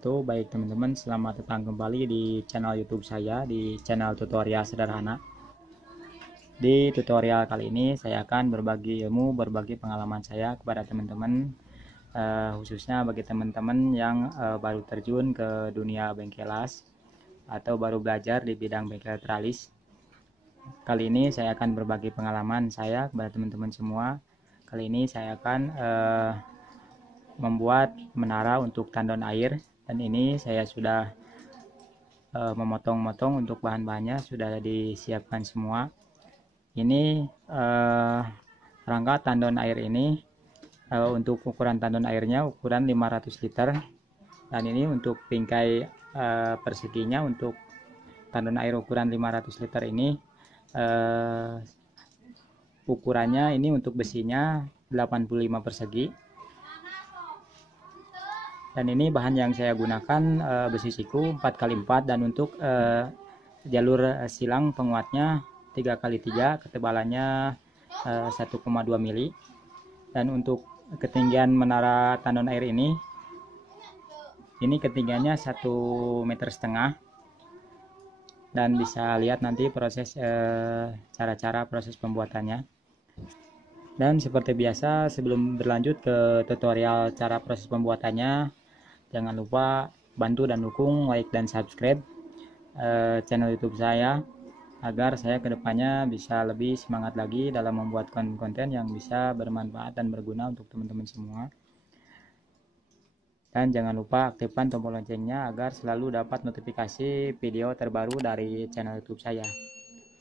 wabarakatuh. Baik teman-teman, selamat datang kembali di channel YouTube saya, di channel tutorial sederhana. Di tutorial kali ini saya akan berbagi ilmu, berbagi pengalaman saya kepada teman-teman, khususnya bagi teman-teman yang baru terjun ke dunia bengkelas atau baru belajar di bidang bengkel tralis. Kali ini saya akan berbagi pengalaman saya kepada teman-teman semua. Kali ini saya akan membuat menara untuk tandon air, dan ini saya sudah memotong-motong untuk bahan-bahannya sudah disiapkan semua. Ini rangka tandon air ini untuk ukuran tandon airnya ukuran 500 liter, dan ini untuk bingkai perseginya untuk tandon air ukuran 500 liter ini ukurannya ini untuk besinya 85 persegi. Dan ini bahan yang saya gunakan besi siku 4x4, dan untuk jalur silang penguatnya 3x3, ketebalannya 1,2 mili. Dan untuk ketinggian menara tandon air ini ketinggiannya 1,5 meter, dan bisa lihat nanti proses cara-cara proses pembuatannya. Dan seperti biasa, sebelum berlanjut ke tutorial cara proses pembuatannya, jangan lupa bantu dan dukung like dan subscribe channel YouTube saya, agar saya kedepannya bisa lebih semangat lagi dalam membuat konten yang bisa bermanfaat dan berguna untuk teman-teman semua. Dan jangan lupa aktifkan tombol loncengnya agar selalu dapat notifikasi video terbaru dari channel YouTube saya.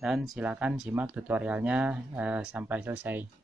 Dan silakan simak tutorialnya sampai selesai.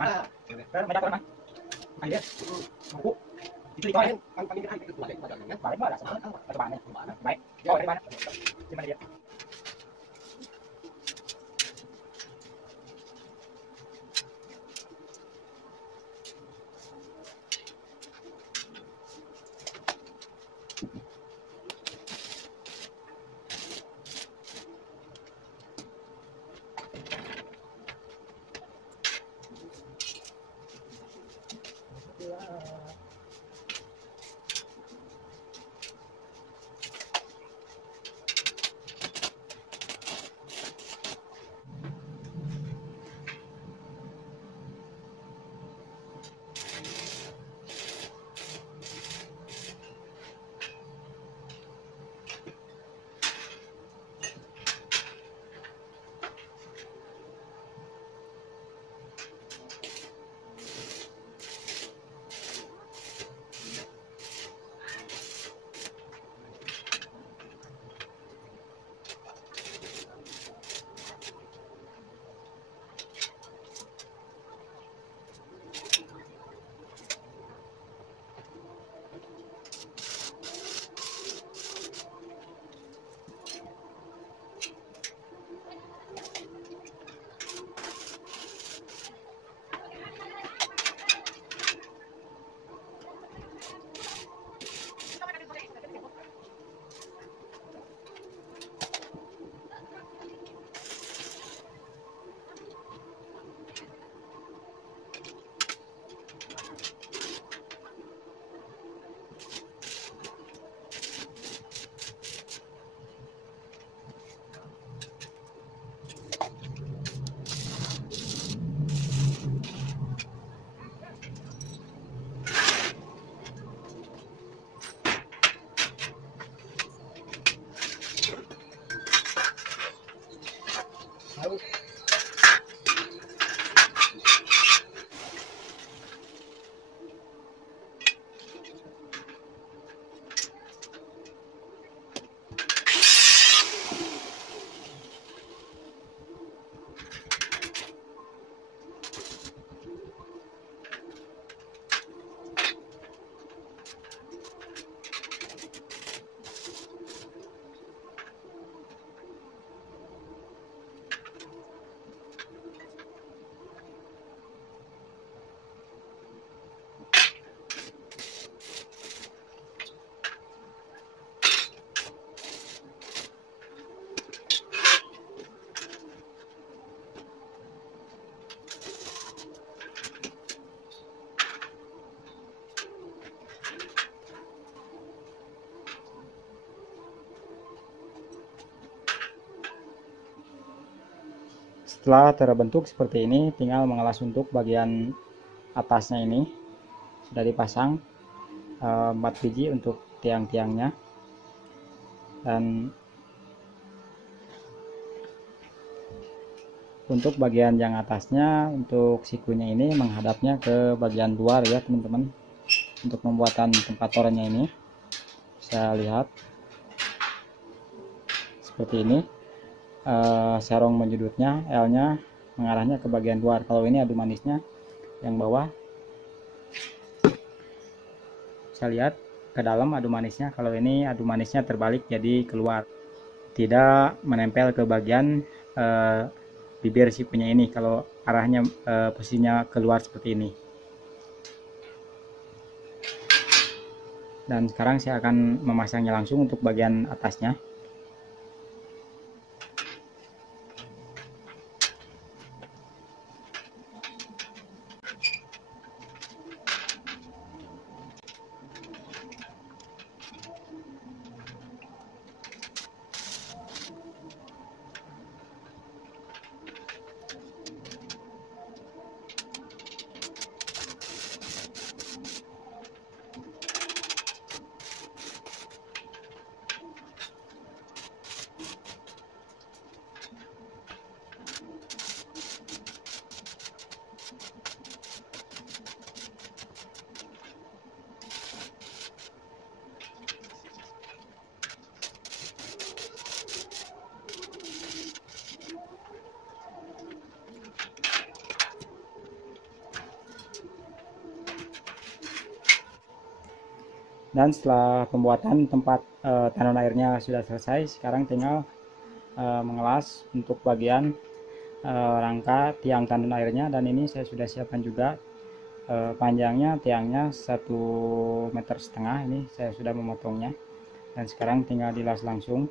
Mana? Banyak orang. Ayo. Mampu. Itu di kawan. Kami kita itu balik pada mana? Balik mana? Ke mana? Ke mana? Baik. Yo, dari mana? Di mana dia? Setelah terbentuk seperti ini, tinggal mengelas untuk bagian atasnya ini. Sudah dipasang 4 biji untuk tiang-tiangnya, dan untuk bagian yang atasnya, untuk sikunya ini menghadapnya ke bagian luar ya teman-teman. Untuk pembuatan tempat torennya ini bisa lihat seperti ini. Serong menjudutnya, L-nya mengarahnya ke bagian luar. Kalau ini adu manisnya yang bawah, bisa lihat ke dalam adu manisnya. Kalau ini adu manisnya terbalik, jadi keluar, tidak menempel ke bagian bibir sikunya ini. Kalau arahnya posisinya keluar seperti ini. Dan sekarang saya akan memasangnya langsung untuk bagian atasnya. Dan setelah pembuatan tempat tanam airnya sudah selesai, sekarang tinggal mengelas untuk bagian rangka tiang tandon airnya. Dan ini saya sudah siapkan juga panjangnya tiangnya 1,5 meter. Ini saya sudah memotongnya, dan sekarang tinggal dilas langsung.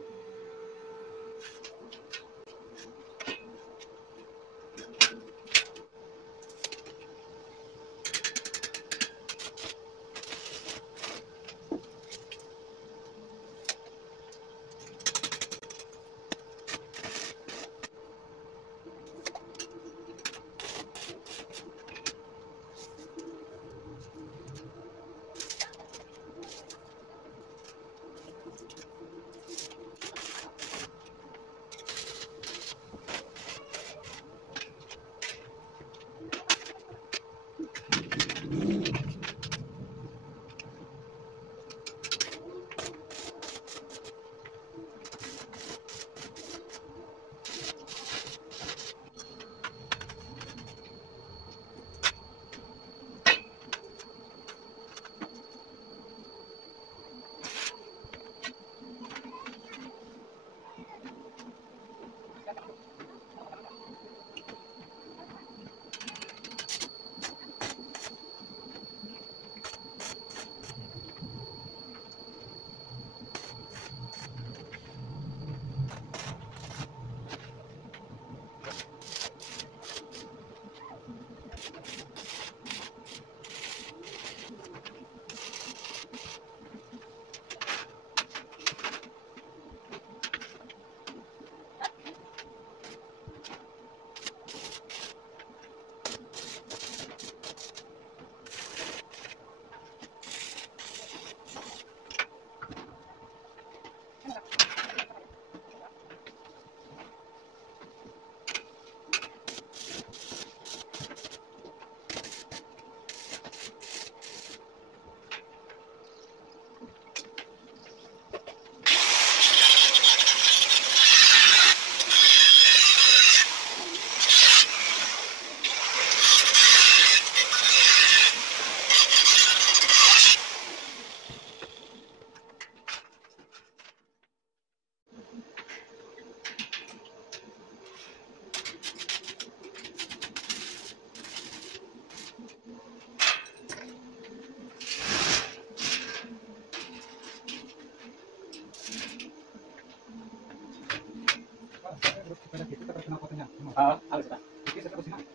Halus Pak.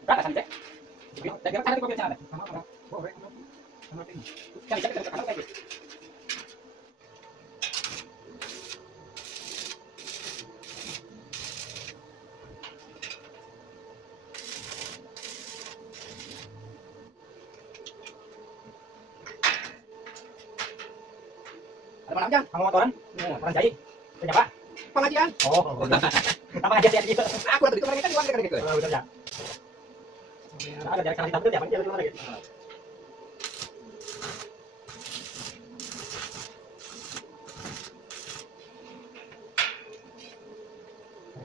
Berapa sana cek? Saya kira sana di kopi sana. Kan dicek ke sana lagi. Teman aja. Kamu motoran? Orang jahit. Kerja apa? Pengajian. Oh, apa ngajian gitu? Aku tadi itu mereka kan gitu. Oh, betul ya. Nah, ada jarak kita betul ya, dia betul lagi.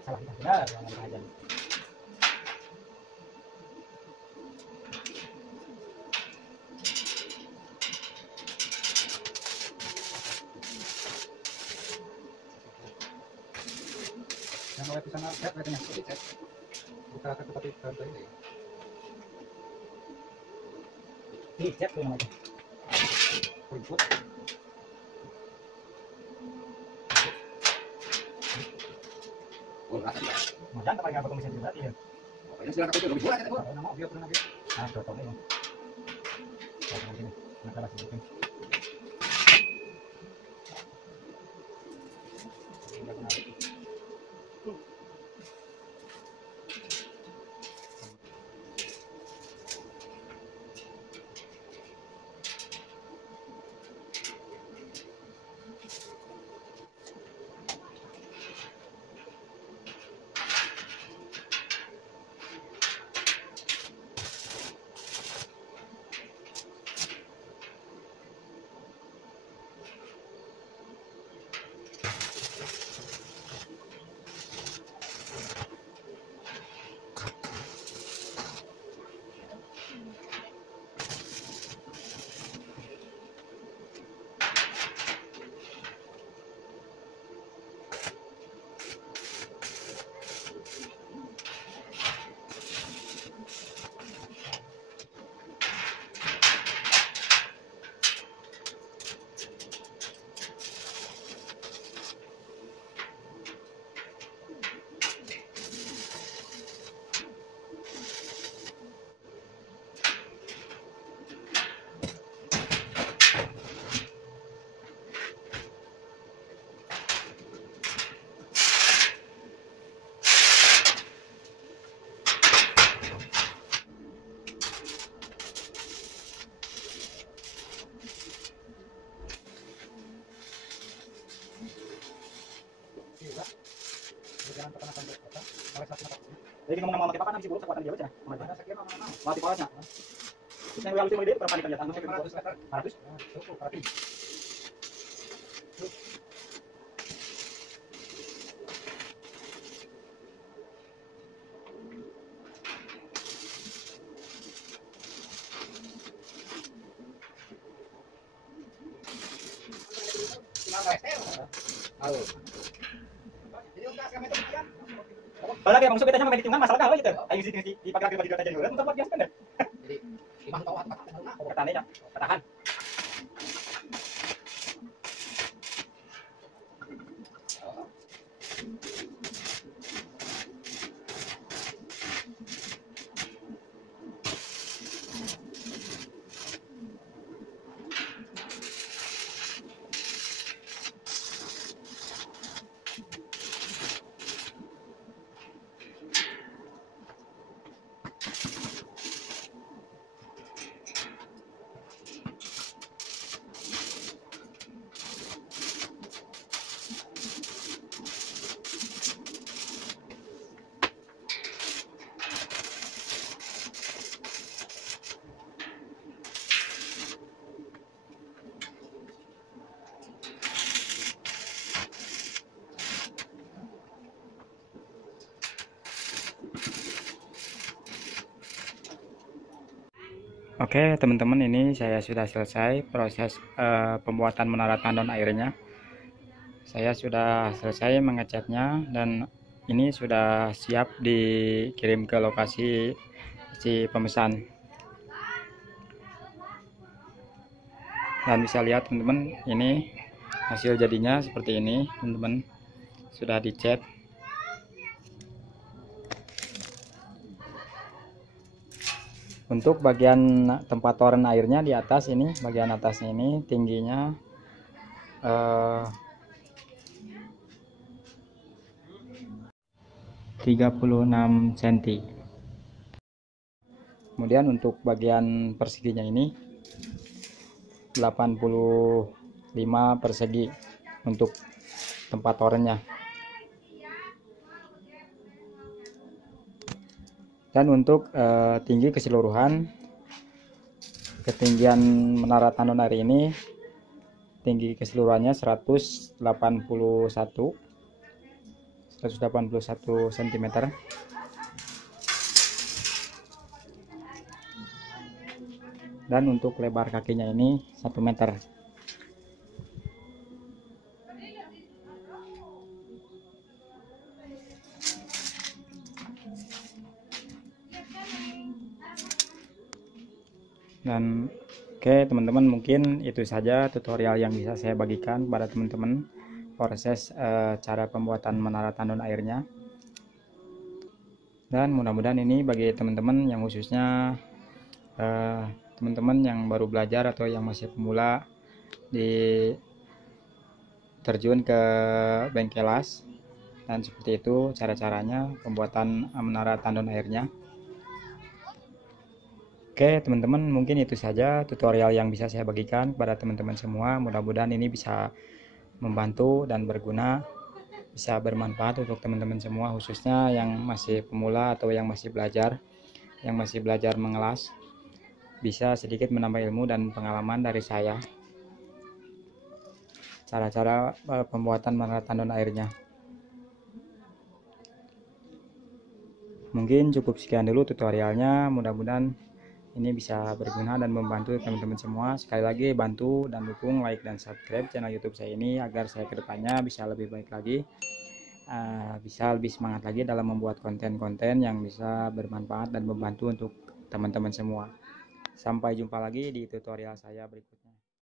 Salah kita benar, jangan ngajian. Yang mulai di sana chat katanya chat. Buka ke tempat itu ini. Chat tuh namanya. Input. Oh, kata dia. Macam apa yang komisi berarti ya? Ini silakan itu lebih murah Oh, nama dia pernah gitu. Ah, cocok nih. Cocok ini. Nah, kalau seperti ini. Jadi ngomong sama pakai pakan bisa buruk kekuatan dia baca. Mati kolanya. Terus yang lalu dia berapa kali datang? 100. Kalau lagi bang, kita main hitungan masalah apa gitu? Ayo di pakai baju aja dulu. Untuk biasa kan? Jadi, imam tahu apa Katahan aja, katahan. Oke teman-teman, ini saya sudah selesai proses pembuatan menara tandon airnya. Saya sudah selesai mengecatnya dan ini sudah siap dikirim ke lokasi si pemesan. Dan bisa lihat teman-teman, ini hasil jadinya seperti ini teman-teman, sudah dicat. Untuk bagian tempat toren airnya di atas ini, bagian atasnya ini tingginya 36 cm. Kemudian untuk bagian persiginya ini 80 5 persegi untuk tempat torennya. Dan untuk tinggi keseluruhan, ketinggian menara tandon air ini tinggi keseluruhannya 181 cm. Dan untuk lebar kakinya ini 1 meter. Dan oke teman-teman, mungkin itu saja tutorial yang bisa saya bagikan kepada teman-teman proses cara pembuatan menara tandon airnya. Dan mudah-mudahan ini bagi teman-teman yang khususnya teman-teman yang baru belajar atau yang masih pemula di terjun ke bengkelas, dan seperti itu cara-caranya pembuatan menara tandon airnya. Oke teman-teman, mungkin itu saja tutorial yang bisa saya bagikan kepada teman-teman semua. Mudah-mudahan ini bisa membantu dan berguna, bisa bermanfaat untuk teman-teman semua, khususnya yang masih pemula atau yang masih belajar mengelas. Bisa sedikit menambah ilmu dan pengalaman dari saya, cara-cara pembuatan menara tandon airnya. Mungkin cukup sekian dulu tutorialnya, mudah-mudahan ini bisa berguna dan membantu teman-teman semua. Sekali lagi bantu dan dukung, like dan subscribe channel YouTube saya ini agar saya kedepannya bisa lebih baik lagi, bisa lebih semangat lagi dalam membuat konten-konten yang bisa bermanfaat dan membantu untuk teman-teman semua. Sampai jumpa lagi di tutorial saya berikutnya.